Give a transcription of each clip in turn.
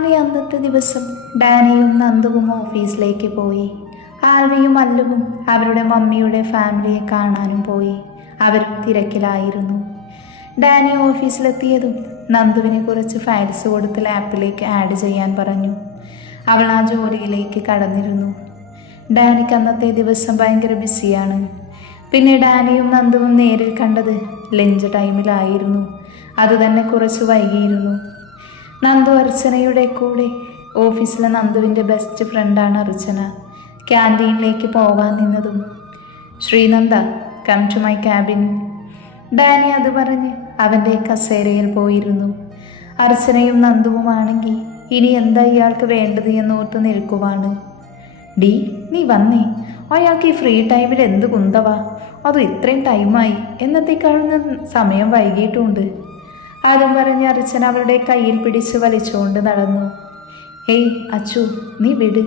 അങ്ങനെ അന്നത്തെ ദിവസം ഡാനിയും നന്ദുവും ഓഫീസിലേക്ക് പോയി. ആൽവിയും അല്ലുവും അവരുടെ മമ്മിയുടെ ഫാമിലിയെ കാണാനും പോയി. അവരും തിരക്കിലായിരുന്നു. ഡാനി ഓഫീസിലെത്തിയതും നന്ദുവിനെ കുറച്ച് ഫയൽസ് കൊടുത്ത് ലാപ്പിലേക്ക് ആഡ് ചെയ്യാൻ പറഞ്ഞു. അവൾ ആ ജോലിയിലേക്ക് കടന്നിരുന്നു. ഡാനിക്ക് അന്നത്തെ ദിവസം ഭയങ്കര ബിസിയാണ്. പിന്നെ ഡാനിയും നന്ദുവും നേരിൽ കണ്ടത് ലഞ്ച് ടൈമിലായിരുന്നു. അതുതന്നെ കുറച്ച് വൈകിയിരുന്നു. നന്ദു അർച്ചനയുടെ കൂടെ. ഓഫീസിലെ നന്ദുവിൻ്റെ ബെസ്റ്റ് ഫ്രണ്ടാണ് അർച്ചന. ക്യാൻറ്റീനിലേക്ക് പോകാൻ നിന്നതും Sreenanda come to my cabin. Dani അത് പറഞ്ഞ് അവൻ്റെ കസേരയിൽ പോയിരുന്നു. അർച്ചനയും നന്ദുവുമാണെങ്കിൽ ഇനി എന്താ ഇയാൾക്ക് വേണ്ടത് എന്നോർത്ത് നിൽക്കുവാണ്. ഡി നീ വന്നേ, അയാൾക്ക് ഈ ഫ്രീ ടൈമിൽ എന്ത് കുന്തവാ, അതും ഇത്രയും ടൈമായി, എന്നത്തേക്കാളുന്ന സമയം വൈകിട്ടുമുണ്ട്. അതും പറഞ്ഞ് അർച്ചന അവളുടെ കയ്യിൽ പിടിച്ച് വലിച്ചുകൊണ്ട് നടന്നു. ഏയ് അച്ചു, നീ വിട്,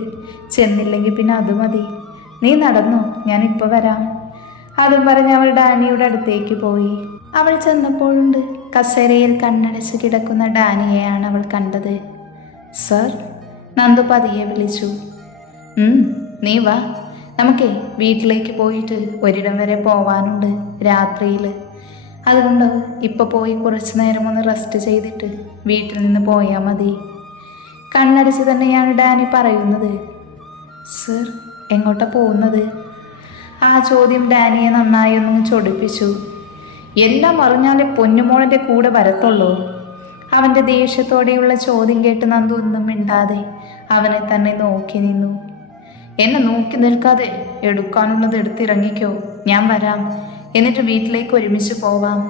ചെന്നില്ലെങ്കിൽ പിന്നെ അത് മതി, നീ നടന്നോ, ഞാനിപ്പോൾ വരാം. അതും പറഞ്ഞ് അവൾ ഡാനിയുടെ അടുത്തേക്ക് പോയി. അവൾ ചെന്നപ്പോഴുണ്ട് കസേരയിൽ കണ്ണടച്ച് കിടക്കുന്ന ഡാനിയെയാണ് അവൾ കണ്ടത്. സർ, നന്ദു പതിയെ വിളിച്ചു. നീ വാ, നമുക്കേ വീട്ടിലേക്ക് പോയിട്ട് ഒരിടം വരെ പോവാനുണ്ട് രാത്രിയിൽ. അതുകൊണ്ട് ഇപ്പോൾ പോയി കുറച്ച് നേരം ഒന്ന് റെസ്റ്റ് ചെയ്തിട്ട് വീട്ടിൽ നിന്ന് പോയാൽ മതി. കണ്ണടച്ച് തന്നെയാണ് ഡാനി പറയുന്നത്. സർ, എങ്ങോട്ടാ പോകുന്നത്? ആ ചോദ്യം ഡാനിയെ നന്നായി ഒന്ന് ചൊടിപ്പിച്ചു. എല്ലാം അറിഞ്ഞാലേ പൊന്നുമോളൻ്റെ കൂടെ വരത്തുള്ളൂ. അവൻ്റെ ദേഷ്യത്തോടെയുള്ള ചോദ്യം കേട്ട് നന്ദു ഒന്നും മിണ്ടാതെ അവനെ തന്നെ നോക്കി നിന്നു. എന്നെ നോക്കി നിൽക്കാതെ എടുക്കാനുള്ളത് എടുത്തിറങ്ങിക്കോ, ഞാൻ വരാം, എന്നിട്ട് വീട്ടിലേക്ക് ഒരുമിച്ച് പോവാം.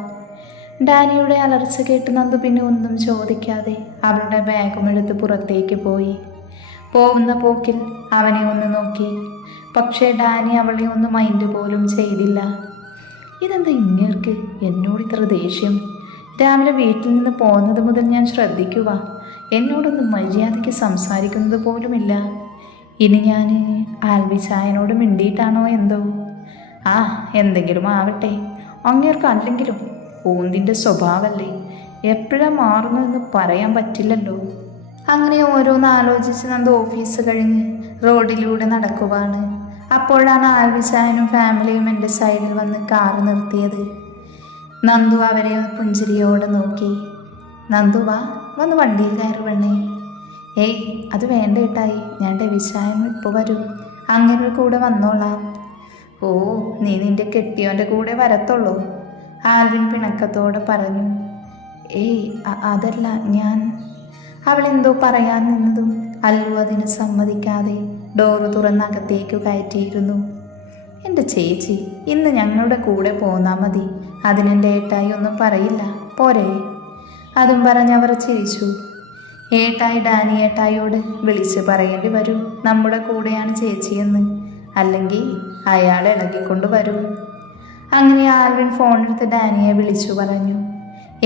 ഡാനിയുടെ അലർച്ച കേട്ട് നന്ദു പിന്നെ ഒന്നും ചോദിക്കാതെ അവളുടെ ബാഗും എടുത്ത് പുറത്തേക്ക് പോയി. പോകുന്ന പോക്കിൽ അവനെ ഒന്ന് നോക്കി. പക്ഷേ ഡാനി അവളെ ഒന്ന് മൈൻഡ് പോലും ചെയ്തില്ല. ഇതെന്താ ഇങ്ങേർക്ക് എന്നോട് ഇത്ര ദേഷ്യം? രാവിലെ വീട്ടിൽ നിന്ന് പോകുന്നത് മുതൽ ഞാൻ ശ്രദ്ധിക്കുക, എന്നോടൊന്നും മര്യാദയ്ക്ക് സംസാരിക്കുന്നത് പോലുമില്ല. ഇനി ഞാൻ ആൽവി ചായനോട് മിണ്ടിയിട്ടാണോ എന്തോ? ആ, എന്തെങ്കിലും ആവട്ടെ, അങ്ങേർക്ക് അല്ലെങ്കിലും പൂന്തിൻ്റെ സ്വഭാവമല്ലേ, എപ്പോഴാണ് മാറുന്നതെന്ന് പറയാൻ പറ്റില്ലല്ലോ. അങ്ങനെ ഓരോന്ന് ആലോചിച്ച് നന്ദു ഓഫീസ് കഴിഞ്ഞ് റോഡിലൂടെ നടക്കുവാണ്. അപ്പോഴാണ് ആൽവി ചായനും ഫാമിലിയും എൻ്റെ സൈഡിൽ വന്ന് കാറ് നിർത്തിയത്. നന്ദു അവരെ പുഞ്ചിരിയോടെ നോക്കി. നന്ദു വാ, വന്ന് വണ്ടിയിൽ കയറി വേണേ. ഏയ് അത് വേണ്ട ഏട്ടായി, ഞാൻ ഡെവിച്ചായം ഇപ്പോൾ വരും, അങ്ങനെ കൂടെ വന്നോളാം. ഓ, നീ നിൻ്റെ കെട്ടിയോൻ്റെ കൂടെ വരത്തുള്ളൂ, ആൽവിൻ പിണക്കത്തോടെ പറഞ്ഞു. ഏയ് അതല്ല ഞാൻ. അവളെന്തോ പറയാൻ നിന്നതും അല്ലു അതിന് സമ്മതിക്കാതെ ഡോറ് തുറന്നകത്തേക്ക് കയറ്റിയിരുന്നു. എൻ്റെ ചേച്ചി ഇന്ന് ഞങ്ങളുടെ കൂടെ പോന്നാൽ മതി, അതിനെൻ്റെ ഏട്ടായി ഒന്നും പറയില്ല പോരെ? അതും പറഞ്ഞവർ ചിരിച്ചു. ഏട്ടായി ഡാനി ഏട്ടായിയോട് വിളിച്ച് പറയേണ്ടി വരും നമ്മുടെ കൂടെയാണ് ചേച്ചിയെന്ന്, അല്ലെങ്കിൽ അയാൾ ഇളകിക്കൊണ്ട് വരും. അങ്ങനെ ആൽവിൻ ഫോണെടുത്ത് ഡാനിയെ വിളിച്ചു പറഞ്ഞു.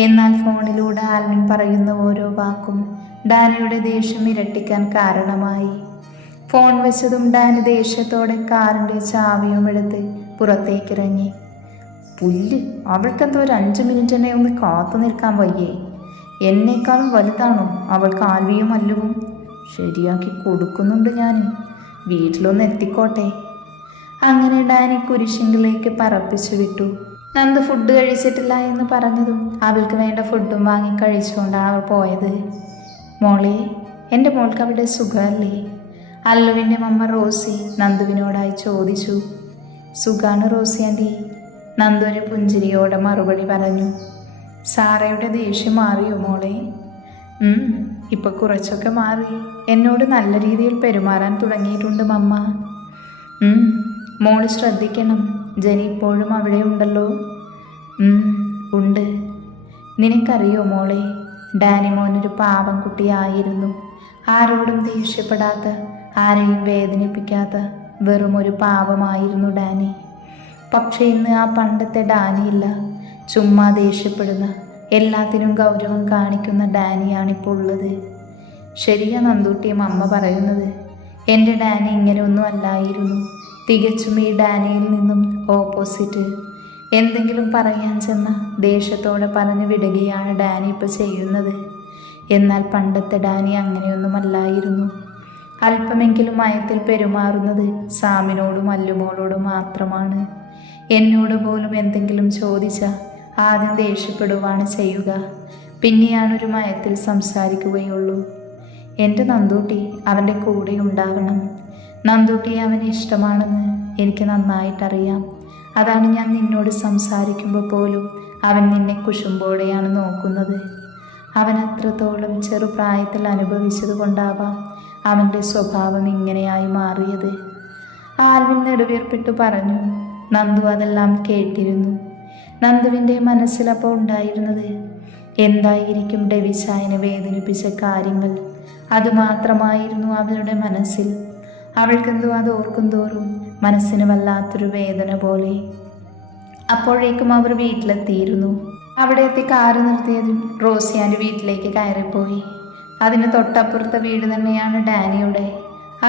എന്നാൽ ഫോണിലൂടെ ആൽവിൻ പറയുന്ന ഓരോ വാക്കും ഡാനിയുടെ ദേഷ്യം ഇരട്ടിക്കാൻ കാരണമായി. ഫോൺ വെച്ചതും ഡാനി ദേഷ്യത്തോടെ കാറിൻ്റെ ചാവിയും എടുത്ത് പുറത്തേക്കിറങ്ങി. പുല്ല്, അവൾക്കെന്തോ ഒരു 5 മിനിറ്റ് തന്നെ ഒന്ന് കാത്തു നിൽക്കാൻ വയ്യേ. എന്നേക്കാളും വലുതാണോ അവൾക്ക് ആൽവിയും അല്ലുവും? ശരിയാക്കി കൊടുക്കുന്നുണ്ട് ഞാൻ, വീട്ടിലൊന്ന് എത്തിക്കോട്ടെ. അങ്ങനെ ഡാനി കുരിശിങ്കിലേക്ക് പറപ്പിച്ചു വിട്ടു. നന്ദു ഫുഡ് കഴിച്ചിട്ടില്ല എന്ന് പറഞ്ഞതും അവൾക്ക് വേണ്ട ഫുഡും വാങ്ങി കഴിച്ചുകൊണ്ടാണ് അവൾ പോയത്. മോളെ, എൻ്റെ മോൾക്ക് അവിടെ സുഖമല്ലേ? അല്ലുവിൻ്റെ മമ്മ റോസി നന്ദുവിനോടായി ചോദിച്ചു. സുഖാണ് റോസി ആൻറ്റി, നന്ദു ഒരു പുഞ്ചിരിയോടെ മറുപടി പറഞ്ഞു. സാറയുടെ ദേഷ്യം മാറിയോ മോളെ? ഇപ്പം കുറച്ചൊക്കെ മാറി, എന്നോട് നല്ല രീതിയിൽ പെരുമാറാൻ തുടങ്ങിയിട്ടുണ്ട് മമ്മ. മോള് ശ്രദ്ധിക്കണം, ജനി ഇപ്പോഴും അവിടെ ഉണ്ടല്ലോ. ഉണ്ട്. നിനക്കറിയോ മോളെ, ഡാനി മോനൊരു പാവം കുട്ടിയായിരുന്നു. ആരോടും ദേഷ്യപ്പെടാത്ത, ആരെയും വേദനിപ്പിക്കാത്ത വെറും ഒരു പാവമായിരുന്നു ഡാനി. പക്ഷേ ഇന്ന് ആ പണ്ടത്തെ ഡാനിയില്ല. ചുമ്മാ ദേഷ്യപ്പെടുന്ന, എല്ലാത്തിനും ഗൗരവം കാണിക്കുന്ന ഡാനിയാണിപ്പോൾ ഉള്ളത്. ശരിയാ നന്ദൂട്ടിയും അമ്മ പറയുന്നത്. എൻ്റെ ഡാനി ഇങ്ങനെയൊന്നും അല്ലായിരുന്നു. തികച്ചും ഈ ഡാനിയിൽ നിന്നും ഓപ്പോസിറ്റ്. എന്തെങ്കിലും പറയാൻ ചെന്ന ദേഷ്യത്തോടെ പറഞ്ഞു വിടുകയാണ് ഡാനി ഇപ്പോൾ ചെയ്യുന്നത്. എന്നാൽ പണ്ടത്തെ ഡാനി അങ്ങനെയൊന്നുമല്ലായിരുന്നു. അല്പമെങ്കിലും മയത്തിൽ പെരുമാറുന്നത് സാമിനോടും അല്ലുമോളോടും മാത്രമാണ്. എന്നോട് പോലും എന്തെങ്കിലും ചോദിച്ചാൽ ആദ്യം ദേഷ്യപ്പെടുവാണ് ചെയ്യുക, പിന്നെയാണൊരു മയത്തിൽ സംസാരിക്കുകയുള്ളൂ. എൻ്റെ നന്ദൂട്ടി അവൻ്റെ കൂടെ ഉണ്ടാവണം. നന്ദൂട്ടിയെ അവന് ഇഷ്ടമാണെന്ന് എനിക്ക് നന്നായിട്ടറിയാം. അതാണ് ഞാൻ നിന്നോട് സംസാരിക്കുമ്പോൾ പോലും അവൻ നിന്നെ കുശുമ്പോടെയാണ് നോക്കുന്നത്. അവൻ അത്രത്തോളം ചെറുപ്രായത്തിൽ അനുഭവിച്ചത് കൊണ്ടാവാം അവൻ്റെ സ്വഭാവം ഇങ്ങനെയായി മാറിയത്. ആൽവിൻ നെടുവീർപ്പിട്ട് പറഞ്ഞു. നന്ദു അതെല്ലാം കേട്ടിരുന്നു. നന്ദുവിൻ്റെ മനസ്സിലപ്പോൾ ഉണ്ടായിരുന്നത് എന്തായിരിക്കും ഡെവിശായനെ വേദനിപ്പിച്ച കാര്യങ്ങൾ. അതുമാത്രമായിരുന്നു അവളുടെ മനസ്സിൽ. അവൾക്കെന്തോ അത് ഓർക്കും തോറും മനസ്സിന് വല്ലാത്തൊരു വേദന പോലെ. അപ്പോഴേക്കും അവർ വീട്ടിലെത്തിയിരുന്നു. അവിടെ എത്തി കാറ് നിർത്തിയതും റോസിയാൻ്റെ വീട്ടിലേക്ക് കയറിപ്പോയി. അതിന് തൊട്ടപ്പുറത്തെ വീട് തന്നെയാണ് ഡാനിയുടെ.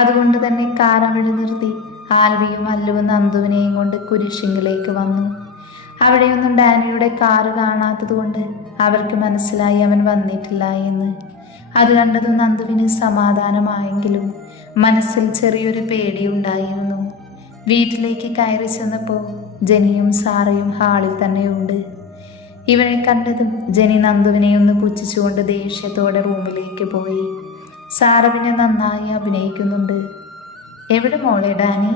അതുകൊണ്ട് തന്നെ കാർ അവിടെ നിർത്തി ആൽവിയും അല്ലുവും നന്ദുവിനെയും കൊണ്ട് കുരിശിങ്കിലേക്ക് വന്നു. അവിടെയൊന്നും ഡാനിയുടെ കാറ് കാണാത്തത് കൊണ്ട് അവർക്ക് മനസ്സിലായി അവൻ വന്നിട്ടില്ല എന്ന്. അത് കണ്ടതും നന്ദുവിന് സമാധാനമായെങ്കിലും മനസ്സിൽ ചെറിയൊരു പേടിയുണ്ടായിരുന്നു. വീട്ടിലേക്ക് കയറി ചെന്നപ്പോൾ ജെനിയും സാറയും ഹാളിൽ തന്നെയുണ്ട്. ഇവരെ കണ്ടതും ജെനി നന്ദുവിനെ ഒന്ന് പുച്ഛിച്ചുകൊണ്ട് ദേഷ്യത്തോടെ റൂമിലേക്ക് പോയി. സാറ പിന്നെ നന്നായി അഭിനയിക്കുന്നുണ്ട്. എവിടെ മോളെ ഡാനി?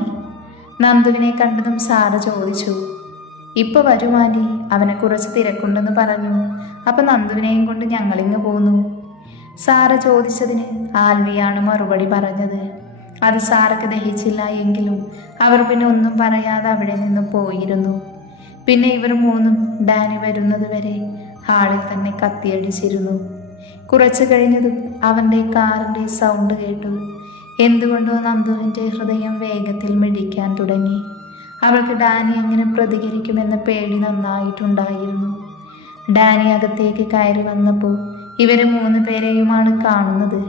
നന്ദുവിനെ കണ്ടതും സാറ ചോദിച്ചു. ഇപ്പോൾ വരും ആൻറ്റി, അവനെ കുറച്ച് തിരക്കുണ്ടെന്ന് പറഞ്ഞു. അപ്പം നന്ദുവിനെയും കൊണ്ട് ഞങ്ങളിങ്ങ് പോന്നു. സാറ ചോദിച്ചതിന് ആൽവിയാണ് മറുപടി പറഞ്ഞത്. അത് സാറയ്ക്ക് ദഹിച്ചില്ല എങ്കിലും അവർ പിന്നെ ഒന്നും പറയാതെ അവിടെ നിന്ന് പോയിരുന്നു. പിന്നെ ഇവർ മൂന്നും ഡാനി വരുന്നത് വരെ ഹാളിൽ തന്നെ കത്തിയടിച്ചിരുന്നു. കുറച്ച് കഴിഞ്ഞതും അവൻ്റെ കാറിൻ്റെ സൗണ്ട് കേട്ടു. എന്തുകൊണ്ടോ നന്ദുവിൻ്റെ ഹൃദയം വേഗത്തിൽ മിടിക്കാൻ തുടങ്ങി. അവൾക്ക് ഡാനി എങ്ങനെ പ്രതികരിക്കുമെന്ന പേടി നന്നായിട്ടുണ്ടായിരുന്നു. ഡാനി അകത്തേക്ക് കയറി വന്നപ്പോൾ ഇവരെ 3 പേരെയുമാണ് കാണുന്നത്.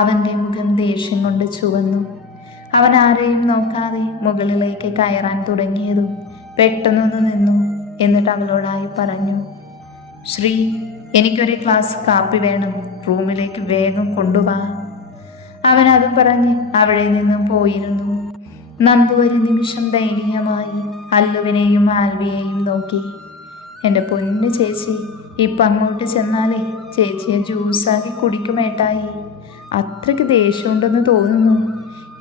അവൻ്റെ മുഖം ദേഷ്യം കൊണ്ട് ചുവന്നു. അവൻ ആരെയും നോക്കാതെ മുകളിലേക്ക് കയറാൻ തുടങ്ങിയതും പെട്ടെന്നൊന്ന് നിന്നു. എന്നിട്ട് അവളോടായി പറഞ്ഞു, ശ്രീ, എനിക്കൊരു ഗ്ലാസ് കാപ്പി വേണം, റൂമിലേക്ക് വേഗം കൊണ്ടുവാ. അവൻ അതും പറഞ്ഞ് അവിടെ നിന്നും പോയിരുന്നു. നന്ദു ഒരു നിമിഷം ദയനീയമായി അല്ലുവിനെയും ആൽവിയെയും നോക്കി. എൻ്റെ പൊന്നു ചേച്ചി, ഇപ്പം അങ്ങോട്ട് ചെന്നാലേ ചേച്ചിയെ ജ്യൂസാക്കി കുടിക്കുമേട്ടായി. അത്രയ്ക്ക് ദേഷ്യമുണ്ടെന്ന് തോന്നുന്നു.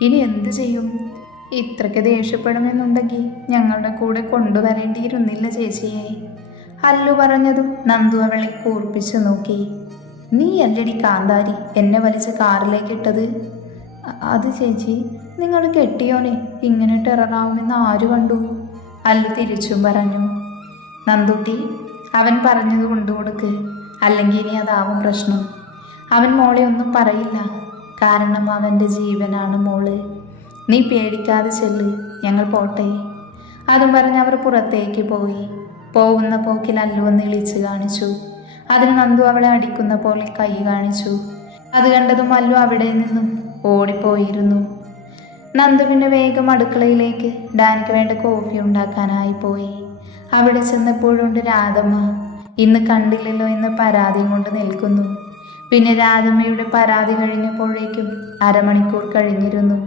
ഇനി എന്ത് ചെയ്യും? ഇത്രയ്ക്ക് ദേഷ്യപ്പെടുമെന്നുണ്ടെങ്കിൽ ഞങ്ങളുടെ കൂടെ കൊണ്ടുവരേണ്ടിയിരുന്നില്ല ചേച്ചിയെ. അല്ലു പറഞ്ഞതും നന്ദു അവളെ കൂർപ്പിച്ചു നോക്കി. നീ അല്ലടി കാന്താരി എന്നെ വലിച്ച് കാറിലേക്ക് ഇട്ടത്? അത് ചേച്ചി, നിങ്ങൾ കെട്ടിയോനെ ഇങ്ങനെ ടെററാവുമെന്ന് ആര് കണ്ടു? അല്ലു തിരിച്ചും പറഞ്ഞു. നന്ദുട്ടി, അവൻ പറഞ്ഞത് കൊണ്ടുകൊടുക്ക്, അല്ലെങ്കിൽ ഇനി അതാവും പ്രശ്നം. അവൻ മോളെ ഒന്നും പറയില്ല, കാരണം അവൻ്റെ ജീവനാണ് മോള്. നീ പേടിക്കാതെ ചെല്ല്, ഞങ്ങൾ പോട്ടെ. അതും പറഞ്ഞ് അവർ പുറത്തേക്ക് പോയി. പോകുന്ന പോക്കിൽ അല്ലു ഒന്ന് ഇളിച്ച് കാണിച്ചു. അതിന് നന്ദു അവളെ അടിക്കുന്ന പോലെ കൈ കാണിച്ചു. അത് കണ്ടതും അല്ലു അവിടെ നിന്നും ഓടിപ്പോയിരുന്നു. നന്ദു പിന്നെ വേഗം അടുക്കളയിലേക്ക് ഡാനിക്ക് വേണ്ട കോഫി ഉണ്ടാക്കാനായി പോയി. അവിടെ ചെന്നപ്പോഴുണ്ട് രാധമ്മ. ഇന്ന് കണ്ടില്ലല്ലോ എന്ന് പരാതിയും കൊണ്ട് നിൽക്കുന്നു. പിന്നെ രാധമ്മയുടെ പരാതി കഴിഞ്ഞപ്പോഴേക്കും അരമണിക്കൂർ കഴിഞ്ഞിരുന്നു.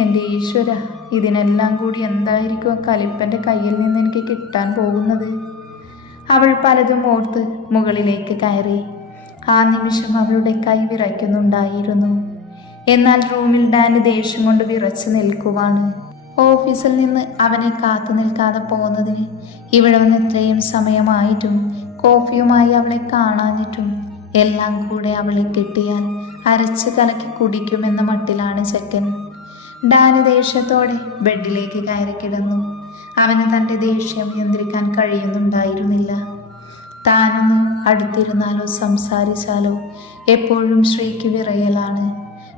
എൻ്റെ ഈശ്വര, ഇതിനെല്ലാം കൂടി എന്തായിരിക്കും ആ കലിപ്പൻ്റെ കയ്യിൽ നിന്ന് എനിക്ക് കിട്ടാൻ പോകുന്നത്? അവൾ പലതും ഓർത്ത് മുകളിലേക്ക് കയറി. ആ നിമിഷം അവളുടെ കൈ വിറയ്ക്കുന്നുണ്ടായിരുന്നു. എന്നാൽ റൂമിൽ ഡാനി ദേഷ്യം കൊണ്ട് വിറച്ചു നിൽക്കുവാണ്. ഓഫീസിൽ നിന്ന് അവനെ കാത്തു നിൽക്കാതെ പോകുന്നതിന് ഇവിടെ വന്ന് ഇത്രയും സമയമായിട്ടും കോഫിയുമായി അവളെ കാണാഞ്ഞിട്ടും എല്ലാം കൂടെ അവളെ കിട്ടിയാൽ അരച്ച് കലക്കി കുടിക്കുമെന്ന മട്ടിലാണ് ചെക്കൻ. ഡാനി ദേഷ്യത്തോടെ ബെഡിലേക്ക് കയറി കിടന്നു. അവന് തൻ്റെ ദേഷ്യം നിയന്ത്രിക്കാൻ കഴിയുന്നുണ്ടായിരുന്നില്ല. താനൊന്ന് അടുത്തിരുന്നാലോ സംസാരിച്ചാലോ എപ്പോഴും ശ്രീക്ക് വിറയലാണ്.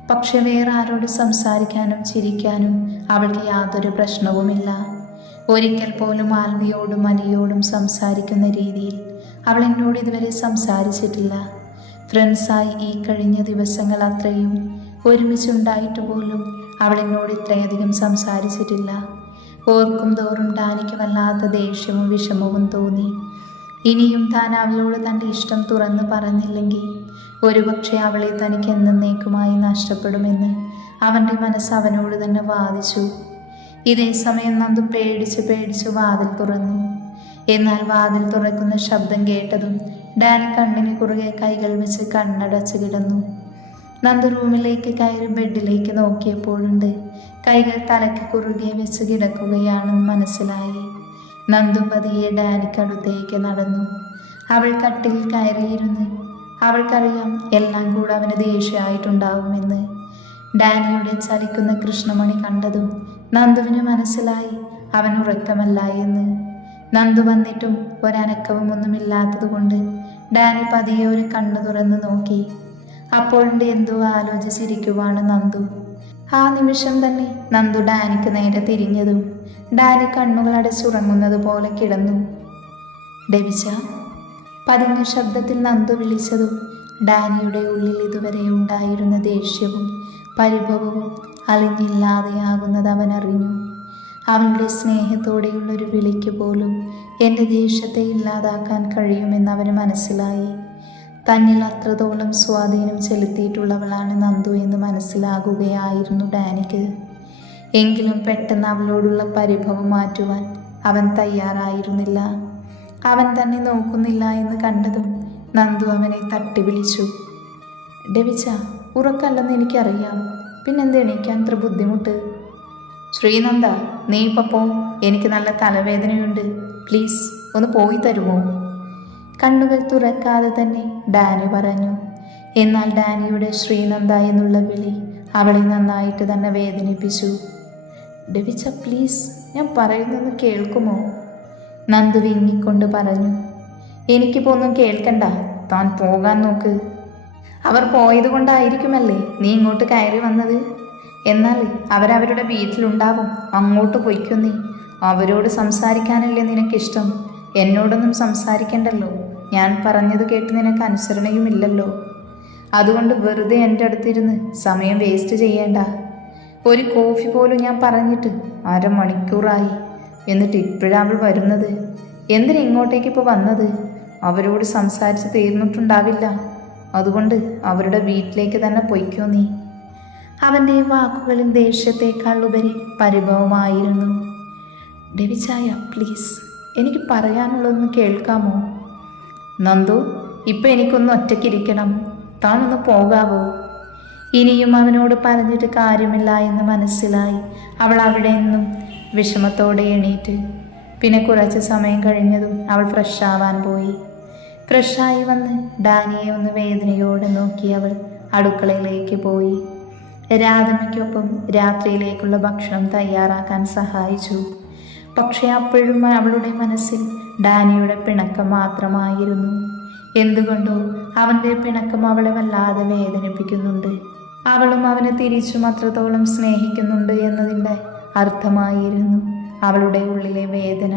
പക്ഷെ വേറെ ആരോട് സംസാരിക്കാനും ചിരിക്കാനും അവൾക്ക് യാതൊരു പ്രശ്നവുമില്ല. ഒരിക്കൽ പോലും ആൽവിയോടും അനിയോടും സംസാരിക്കുന്ന രീതിയിൽ അവൾ എന്നോട് ഇതുവരെ സംസാരിച്ചിട്ടില്ല. ഫ്രണ്ട്സായി ഈ കഴിഞ്ഞ ദിവസങ്ങൾ അത്രയും ഒരുമിച്ചുണ്ടായിട്ട് പോലും അവൾ എന്നോട് ഇത്രയധികം സംസാരിച്ചിട്ടില്ല. ഓർക്കും തോറും ഡാനിക്ക് വല്ലാത്ത ദേഷ്യവും വിഷമവും തോന്നി. ഇനിയും താൻ അവളോട് തൻ്റെ ഇഷ്ടം തുറന്ന് പറഞ്ഞില്ലെങ്കിൽ ഒരുപക്ഷെ അവളെ തനിക്ക് എന്നേക്കുമായി നഷ്ടപ്പെടുമെന്ന് അവൻ്റെ മനസ്സ് അവനോട് തന്നെ വാദിച്ചു. ഇതേ സമയം നന്ദു പേടിച്ച് വാതിൽ തുറന്നു. എന്നാൽ വാതിൽ തുറക്കുന്ന ശബ്ദം കേട്ടതും ഡാനി കണ്ണിന് കുറുകെ കൈകൾ വെച്ച് കണ്ണടച്ച് കിടന്നു. നന്ദു റൂമിലേക്ക് കയറി ബെഡിലേക്ക് നോക്കിയപ്പോഴുണ്ട് കൈകൾ തലയ്ക്ക് കുറുകെ വെച്ച് കിടക്കുകയാണെന്ന് മനസ്സിലായി. നന്ദു പതിയെ ഡാനിക്കടുത്തേക്ക് നടന്നു. അവൾ കട്ടിൽ കയറിയിരുന്ന്. അവൾക്കറിയാം എല്ലാം കൂടെ അവന് ദേഷ്യമായിട്ടുണ്ടാവുമെന്ന്. ഡാനിയുടെ ചലിക്കുന്ന കൃഷ്ണമണി കണ്ടതും നന്ദുവിന് മനസ്സിലായി അവൻ ഉറക്കമല്ല എന്ന്. നന്ദു വന്നിട്ടും ഒരനക്കവും ഒന്നുമില്ലാത്തത് കൊണ്ട് ഡാനി പതിയെ ഒരു കണ്ണു തുറന്ന് നോക്കി. അപ്പോഴുണ്ട് എന്തോ ആലോചിച്ചിരിക്കുവാണ് നന്ദു. ആ നിമിഷം തന്നെ നന്ദു ഡാനിക്ക് നേരെ തിരിഞ്ഞതും ഡാനി കണ്ണുകൾ അടച്ചുറങ്ങുന്നത് പോലെ കിടന്നു. ഡെവിച്ച, പതിഞ്ഞ ശബ്ദത്തിൽ നന്ദു വിളിച്ചതും ഡാനിയുടെ ഉള്ളിൽ ഇതുവരെ ഉണ്ടായിരുന്ന ദേഷ്യവും പരിഭവവും അലിഞ്ഞില്ലാതെയാകുന്നത് അവൻ അറിഞ്ഞു. അവളുടെ സ്നേഹത്തോടെയുള്ളൊരു വിളിക്ക് പോലും എൻ്റെ ദേഷ്യത്തെ ഇല്ലാതാക്കാൻ കഴിയുമെന്ന് അവന് മനസ്സിലായി. തന്നിൽ അത്രത്തോളം സ്വാധീനം ചെലുത്തിയിട്ടുള്ളവളാണ് നന്ദു എന്ന് മനസ്സിലാകുകയായിരുന്നു ഡാനിക്ക്. എങ്കിലും പെട്ടെന്ന് അവളോടുള്ള പരിഭവം മാറ്റുവാൻ അവൻ തയ്യാറായിരുന്നില്ല. അവൻ തന്നെ നോക്കുന്നില്ല എന്ന് കണ്ടതും നന്ദു അവനെ തട്ടി വിളിച്ചു. ഡെവിച്ച, ഉറക്കല്ലെന്ന് എനിക്കറിയാം, പിന്നെന്ത് എണീക്കാൻ അത്ര ബുദ്ധിമുട്ട്? ശ്രീനന്ദ, നീ ഇപ്പോൾ പോ, എനിക്ക് നല്ല തലവേദനയുണ്ട്, പ്ലീസ് ഒന്ന് പോയി തരുമോ? കണ്ണുകൾ തുറക്കാതെ തന്നെ ഡാനി പറഞ്ഞു. എന്നാൽ ഡാനിയുടെ ശ്രീനന്ദ എന്നുള്ള വിളി അവളെ നന്നായിട്ട് തന്നെ വേദനിപ്പിച്ചു. ഡെവിച്ച പ്ലീസ്, ഞാൻ പറയുന്നൊന്ന് കേൾക്കുമോ? നന്ദു വിങ്ങിക്കൊണ്ട് പറഞ്ഞു. എനിക്കിപ്പോൾ ഒന്നും കേൾക്കണ്ട, താൻ പോകാൻ നോക്ക്. അവർ പോയത് കൊണ്ടായിരിക്കുമല്ലേ നീ ഇങ്ങോട്ട് കയറി വന്നത്? എന്നാൽ അവരവരുടെ വീട്ടിലുണ്ടാവും, അങ്ങോട്ട് പൊയ്ക്കോ. നീ അവരോട് സംസാരിക്കാനല്ലേ നിനക്കിഷ്ടം? എന്നോടൊന്നും സംസാരിക്കണ്ടല്ലോ. ഞാൻ പറഞ്ഞത് കേട്ട് നിനക്ക് അനുസരണയുമില്ലല്ലോ. അതുകൊണ്ട് വെറുതെ എൻ്റെ അടുത്തിരുന്ന് സമയം വേസ്റ്റ് ചെയ്യേണ്ട. ഒരു കോഫി പോലും ഞാൻ പറഞ്ഞിട്ട് അരമണിക്കൂറായി. എന്നിട്ട് ഇപ്പോഴാണ് അവൾ വരുന്നത്. എന്തിനാ ഇങ്ങോട്ടേക്ക് ഇപ്പോൾ വന്നത്? അവരോട് സംസാരിച്ച് തീർന്നിട്ടുണ്ടാവില്ല. അതുകൊണ്ട് അവരുടെ വീട്ടിലേക്ക് തന്നെ പൊയ്ക്കോ നീ. അവൻ്റെ വാക്കുകളിൽ ദേഷ്യത്തേക്കാൾ ഉപരി പരിഭവമായിരുന്നു. ഡെവിച്ചായ പ്ലീസ്, എനിക്ക് പറയാനുള്ളതൊന്ന് കേൾക്കാമോ? നന്ദു, ഇപ്പം എനിക്കൊന്ന് ഒറ്റയ്ക്കിരിക്കണം, താനൊന്ന് പോകാവോ? ഇനിയും അവനോട് പറഞ്ഞിട്ട് കാര്യമില്ല എന്ന് മനസ്സിലായി അവൾ അവിടെ നിന്നും വിഷമത്തോടെ എണീറ്റ്. പിന്നെ കുറച്ച് സമയം കഴിഞ്ഞതും അവൾ ഫ്രഷാവാൻ പോയി. ഫ്രഷായി വന്ന് ഡാനിയെ ഒന്ന് വേദനയോടെ നോക്കി അവൾ അടുക്കളയിലേക്ക് പോയി. രാധമ്മയ്ക്കൊപ്പം രാത്രിയിലേക്കുള്ള ഭക്ഷണം തയ്യാറാക്കാൻ സഹായിച്ചു. പക്ഷേ അപ്പോഴും അവളുടെ മനസ്സിൽ ഡാനിയുടെ പിണക്കം മാത്രമായിരുന്നു. എന്തുകൊണ്ടോ അവൻ്റെ പിണക്കം അവളെ വല്ലാതെ വേദനിപ്പിക്കുന്നുണ്ട്. അവളും അവനെ തിരിച്ചും അത്രത്തോളം സ്നേഹിക്കുന്നുണ്ട് എന്നതിൻ്റെ അർത്ഥമായിരുന്നു അവളുടെ ഉള്ളിലെ വേദന.